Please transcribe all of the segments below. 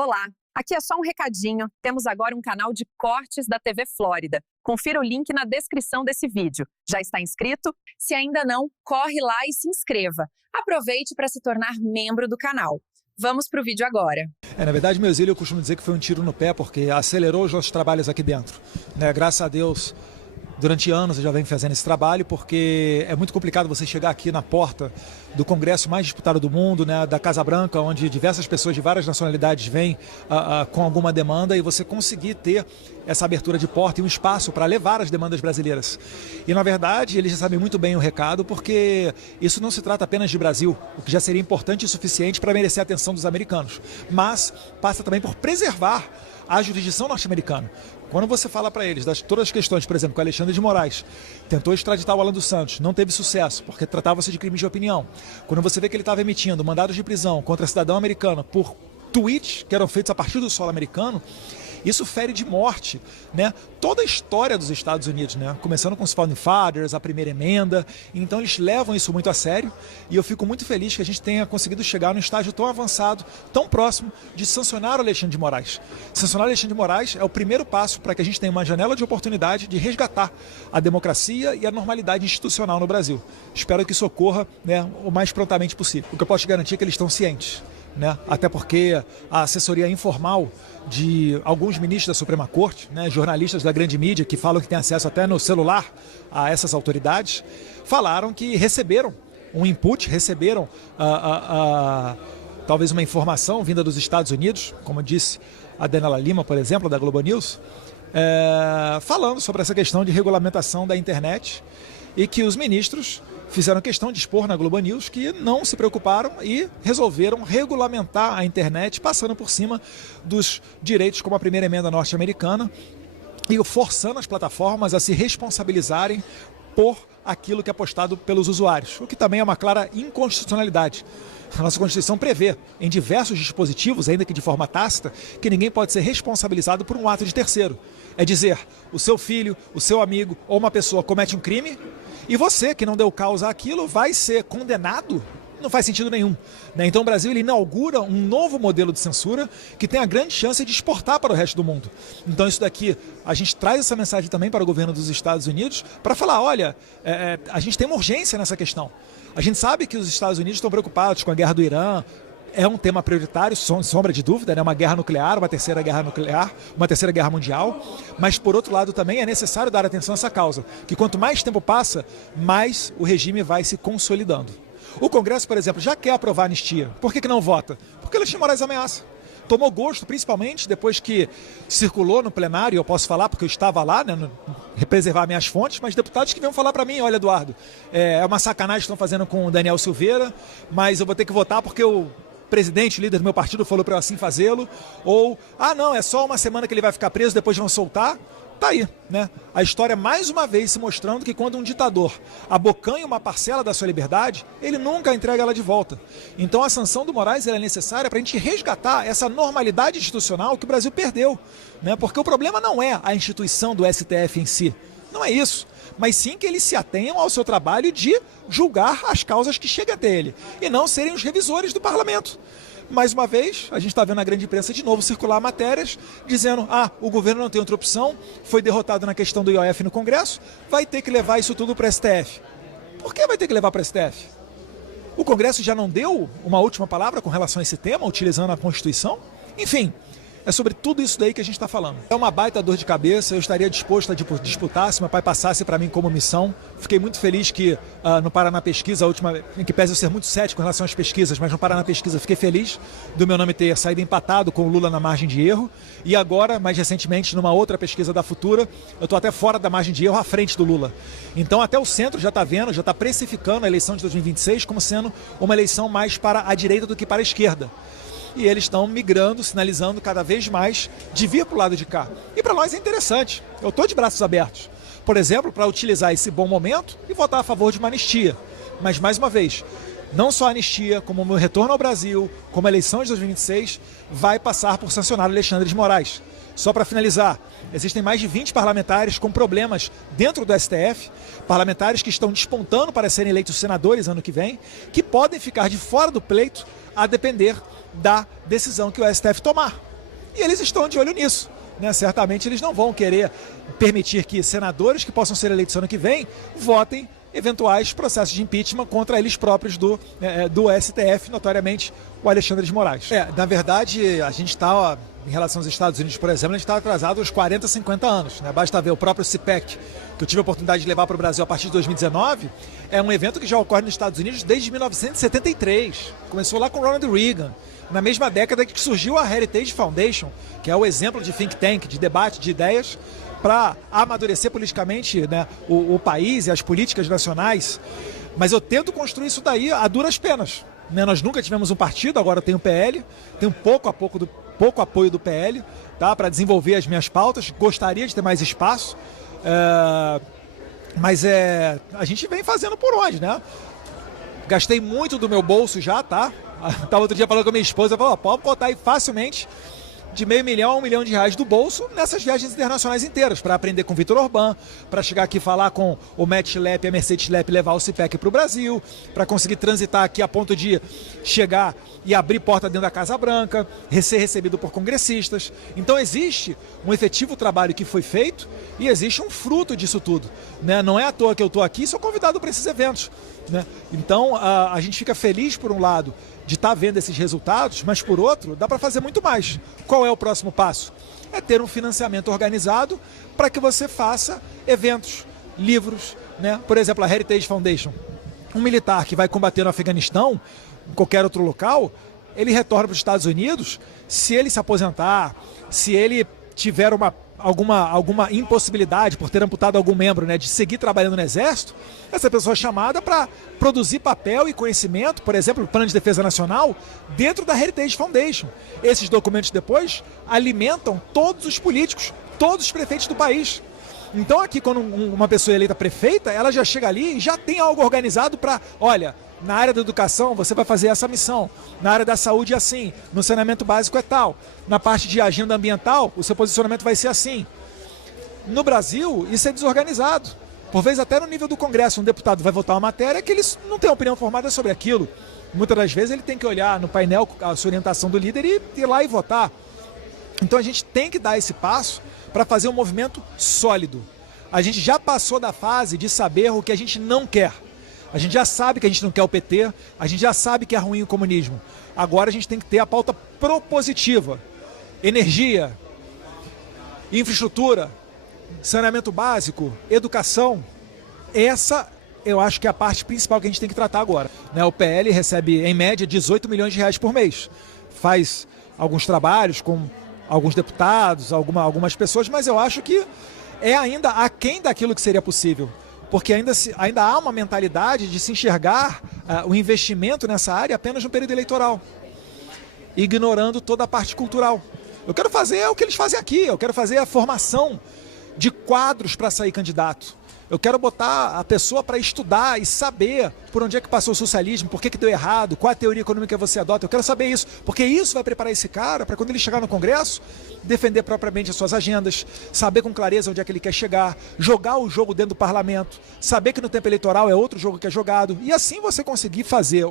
Olá, aqui é só um recadinho. Temos agora um canal de cortes da TV Flórida. Confira o link na descrição desse vídeo. Já está inscrito? Se ainda não, corre lá e se inscreva. Aproveite para se tornar membro do canal. Vamos para o vídeo agora. Na verdade, meu exílio, eu costumo dizer que foi um tiro no pé, porque acelerou os nossos trabalhos aqui dentro. Graças a Deus, durante anos eu já venho fazendo esse trabalho, porque é muito complicado você chegar aqui na porta do Congresso mais disputado do mundo, da Casa Branca, onde diversas pessoas de várias nacionalidades vêm com alguma demanda, e você conseguir ter essa abertura de porta e um espaço para levar as demandas brasileiras. E, na verdade, eles já sabem muito bem o recado, porque isso não se trata apenas de Brasil, o que já seria importante e suficiente para merecer a atenção dos americanos, mas passa também por preservar a jurisdição norte-americana. Quando você fala para eles todas as questões, por exemplo, com Alexandre de Moraes, tentou extraditar o Alan dos Santos, não teve sucesso, porque tratava-se de crimes de opinião. Quando você vê que ele estava emitindo mandados de prisão contra cidadão americano por tweets que eram feitos a partir do solo americano, isso fere de morte toda a história dos Estados Unidos, começando com os Founding Fathers, a primeira emenda. Então eles levam isso muito a sério, e eu fico muito feliz que a gente tenha conseguido chegar num estágio tão avançado, tão próximo de sancionar o Alexandre de Moraes. Sancionar o Alexandre de Moraes é o primeiro passo para que a gente tenha uma janela de oportunidade de resgatar a democracia e a normalidade institucional no Brasil. Espero que isso ocorra o mais prontamente possível. O que eu posso te garantir é que eles estão cientes. Até porque a assessoria informal de alguns ministros da Suprema Corte, jornalistas da grande mídia que falam que têm acesso até no celular a essas autoridades, falaram que receberam um input, receberam talvez uma informação vinda dos Estados Unidos, como disse a Daniela Lima, por exemplo, da Globo News, falando sobre essa questão de regulamentação da internet, e que os ministros fizeram questão de expor na Globo News que não se preocuparam e resolveram regulamentar a internet, passando por cima dos direitos como a primeira emenda norte-americana e forçando as plataformas a se responsabilizarem por aquilo que é postado pelos usuários, o que também é uma clara inconstitucionalidade. A nossa Constituição prevê, em diversos dispositivos, ainda que de forma tácita, que ninguém pode ser responsabilizado por um ato de terceiro. É dizer, o seu filho, o seu amigo ou uma pessoa comete um crime, e você, que não deu causa àquilo, vai ser condenado? Não faz sentido nenhum. Então o Brasil ele inaugura um novo modelo de censura que tem a grande chance de exportar para o resto do mundo. Então isso daqui, a gente traz essa mensagem também para o governo dos Estados Unidos para falar, olha, a gente tem uma urgência nessa questão. A gente sabe que os Estados Unidos estão preocupados com a guerra do Irã, é um tema prioritário, sem sombra de dúvida, uma guerra nuclear, uma terceira guerra nuclear, uma terceira guerra mundial, mas por outro lado também é necessário dar atenção a essa causa, que quanto mais tempo passa, mais o regime vai se consolidando. O Congresso, por exemplo, já quer aprovar a anistia. Por que não vota? Porque Alexandre de Moraes ameaça. Tomou gosto, principalmente depois que circulou no plenário, eu posso falar porque eu estava lá, preservar minhas fontes, mas deputados que vêm falar para mim, olha, Eduardo, é uma sacanagem que estão fazendo com o Daniel Silveira, mas eu vou ter que votar porque o presidente, líder do meu partido, falou para eu assim fazê-lo, ou, não, é só uma semana que ele vai ficar preso, depois vão soltar. Tá aí, a história mais uma vez se mostrando que quando um ditador abocanha uma parcela da sua liberdade, ele nunca entrega ela de volta. Então a sanção do Moraes é necessária para a gente resgatar essa normalidade institucional que o Brasil perdeu, porque o problema não é a instituição do STF em si, não é isso, mas sim que eles se atenham ao seu trabalho de julgar as causas que chegam até ele, e não serem os revisores do parlamento. Mais uma vez, a gente está vendo na grande imprensa de novo circular matérias dizendo o governo não tem outra opção, foi derrotado na questão do IOF no Congresso, vai ter que levar isso tudo para o STF. Por que vai ter que levar para o STF? O Congresso já não deu uma última palavra com relação a esse tema, utilizando a Constituição? Enfim, é sobre tudo isso daí que a gente está falando. É uma baita dor de cabeça, eu estaria disposto a disputar se meu pai passasse para mim como missão. Fiquei muito feliz que no Paraná Pesquisa, a última, em que pese eu ser muito cético em relação às pesquisas, mas no Paraná Pesquisa fiquei feliz do meu nome ter saído empatado com o Lula na margem de erro. E agora, mais recentemente, numa outra pesquisa da Futura, eu estou até fora da margem de erro, à frente do Lula. Então até o centro já está vendo, já está precificando a eleição de 2026 como sendo uma eleição mais para a direita do que para a esquerda. E eles estão migrando, sinalizando cada vez mais de vir para o lado de cá. E para nós é interessante, eu estou de braços abertos. Por exemplo, para utilizar esse bom momento e votar a favor de uma anistia. Mas, mais uma vez, não só a anistia, como o meu retorno ao Brasil, como a eleição de 2026, vai passar por sancionar Alexandre de Moraes. Só para finalizar, existem mais de 20 parlamentares com problemas dentro do STF, parlamentares que estão despontando para serem eleitos senadores ano que vem, que podem ficar de fora do pleito a depender da decisão que o STF tomar. E eles estão de olho nisso, né? Certamente eles não vão querer permitir que senadores que possam ser eleitos ano que vem votem eventuais processos de impeachment contra eles próprios do STF, notoriamente o Alexandre de Moraes. Na verdade, a gente está, em relação aos Estados Unidos, por exemplo, a gente está atrasado uns 40, 50 anos. Né? Basta ver o próprio CPEC, que eu tive a oportunidade de levar para o Brasil a partir de 2019, é um evento que já ocorre nos Estados Unidos desde 1973. Começou lá com Ronald Reagan, na mesma década que surgiu a Heritage Foundation, que é o exemplo de think tank, de debate de ideias, para amadurecer politicamente, né, o país e as políticas nacionais. Mas eu tento construir isso daí a duras penas. Né? Nós nunca tivemos um partido, agora tem o PL, tem pouco apoio do PL, tá, para desenvolver as minhas pautas. Gostaria de ter mais espaço, mas a gente vem fazendo por onde, né? Gastei muito do meu bolso já, tá? Tava outro dia falando com a minha esposa, falou, pode botar aí facilmente de R$500 mil a R$1 milhão do bolso nessas viagens internacionais inteiras, para aprender com o Vitor Orbán, para chegar aqui e falar com o Matt Schlapp e a Mercedes Schlapp e levar o CPEC para o Brasil, para conseguir transitar aqui a ponto de chegar e abrir porta dentro da Casa Branca, ser recebido por congressistas. Então existe um efetivo trabalho que foi feito e existe um fruto disso tudo. Né? Não é à toa que eu estou aqui e sou convidado para esses eventos. Né? Então a gente fica feliz, por um lado, de estar vendo esses resultados, mas por outro, dá para fazer muito mais. Qual é o próximo passo? É ter um financiamento organizado para que você faça eventos, livros, né? Por exemplo, a Heritage Foundation. Um militar que vai combater no Afeganistão, em qualquer outro local, ele retorna para os Estados Unidos, se ele se aposentar, se ele tiver alguma impossibilidade por ter amputado algum membro, né, de seguir trabalhando no Exército, essa pessoa é chamada para produzir papel e conhecimento, por exemplo, o Plano de Defesa Nacional, dentro da Heritage Foundation. Esses documentos depois alimentam todos os políticos, todos os prefeitos do país. Então aqui, quando uma pessoa é eleita prefeita, ela já chega ali e já tem algo organizado para, olha, na área da educação você vai fazer essa missão, na área da saúde é assim, no saneamento básico é tal, na parte de agenda ambiental o seu posicionamento vai ser assim. No Brasil isso é desorganizado, por vezes até no nível do Congresso um deputado vai votar uma matéria que eles não têm opinião formada sobre aquilo, muitas das vezes ele tem que olhar no painel a sua orientação do líder e ir lá e votar. Então a gente tem que dar esse passo para fazer um movimento sólido. A gente já passou da fase de saber o que a gente não quer. A gente já sabe que a gente não quer o PT, a gente já sabe que é ruim o comunismo. Agora a gente tem que ter a pauta propositiva. Energia, infraestrutura, saneamento básico, educação. Essa eu acho que é a parte principal que a gente tem que tratar agora. Né? O PL recebe em média R$18 milhões por mês. Faz alguns trabalhos com alguns deputados, algumas pessoas, mas eu acho que é ainda aquém daquilo que seria possível. Porque ainda há uma mentalidade de se enxergar o investimento nessa área apenas no período eleitoral, ignorando toda a parte cultural. Eu quero fazer o que eles fazem aqui, eu quero fazer a formação de quadros para sair candidato. Eu quero botar a pessoa para estudar e saber por onde é que passou o socialismo, por que deu errado, qual a teoria econômica que você adota. Eu quero saber isso, porque isso vai preparar esse cara para quando ele chegar no Congresso, defender propriamente as suas agendas, saber com clareza onde é que ele quer chegar, jogar o jogo dentro do parlamento, saber que no tempo eleitoral é outro jogo que é jogado, e assim você conseguir fazer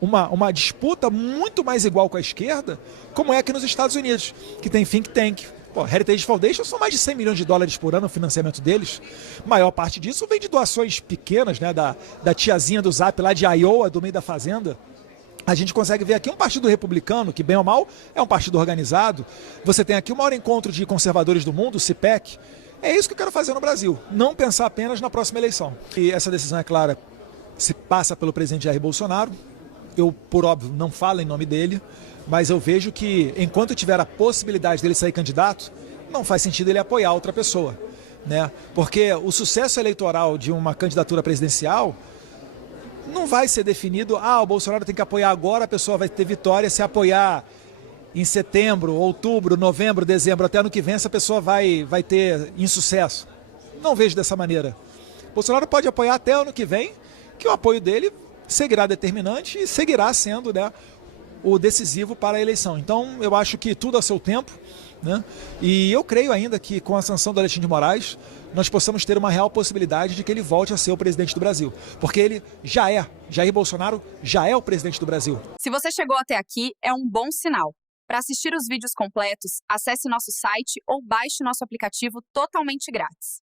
uma disputa muito mais igual com a esquerda, como é aqui nos Estados Unidos, que tem think tank. Pô, Heritage Foundation são mais de $100 milhões por ano o financiamento deles. A maior parte disso vem de doações pequenas, né, da tiazinha do Zap lá de Iowa, do meio da fazenda. A gente consegue ver aqui um partido republicano, que bem ou mal é um partido organizado. Você tem aqui o maior encontro de conservadores do mundo, o CPEC. É isso que eu quero fazer no Brasil, não pensar apenas na próxima eleição. E essa decisão, é clara, se passa pelo presidente Jair Bolsonaro. Eu, por óbvio, não falo em nome dele, mas eu vejo que, enquanto tiver a possibilidade dele sair candidato, não faz sentido ele apoiar outra pessoa. Né? Porque o sucesso eleitoral de uma candidatura presidencial não vai ser definido, o Bolsonaro tem que apoiar agora, a pessoa vai ter vitória, se apoiar em setembro, outubro, novembro, dezembro, até ano que vem, essa pessoa vai ter insucesso. Não vejo dessa maneira. Bolsonaro pode apoiar até ano que vem, que o apoio dele seguirá determinante e seguirá sendo, né, o decisivo para a eleição. Então, eu acho que tudo a seu tempo, né? E eu creio ainda que com a sanção do Alexandre de Moraes, nós possamos ter uma real possibilidade de que ele volte a ser o presidente do Brasil. Porque ele já é, Jair Bolsonaro já é o presidente do Brasil. Se você chegou até aqui, é um bom sinal. Para assistir os vídeos completos, acesse nosso site ou baixe nosso aplicativo totalmente grátis.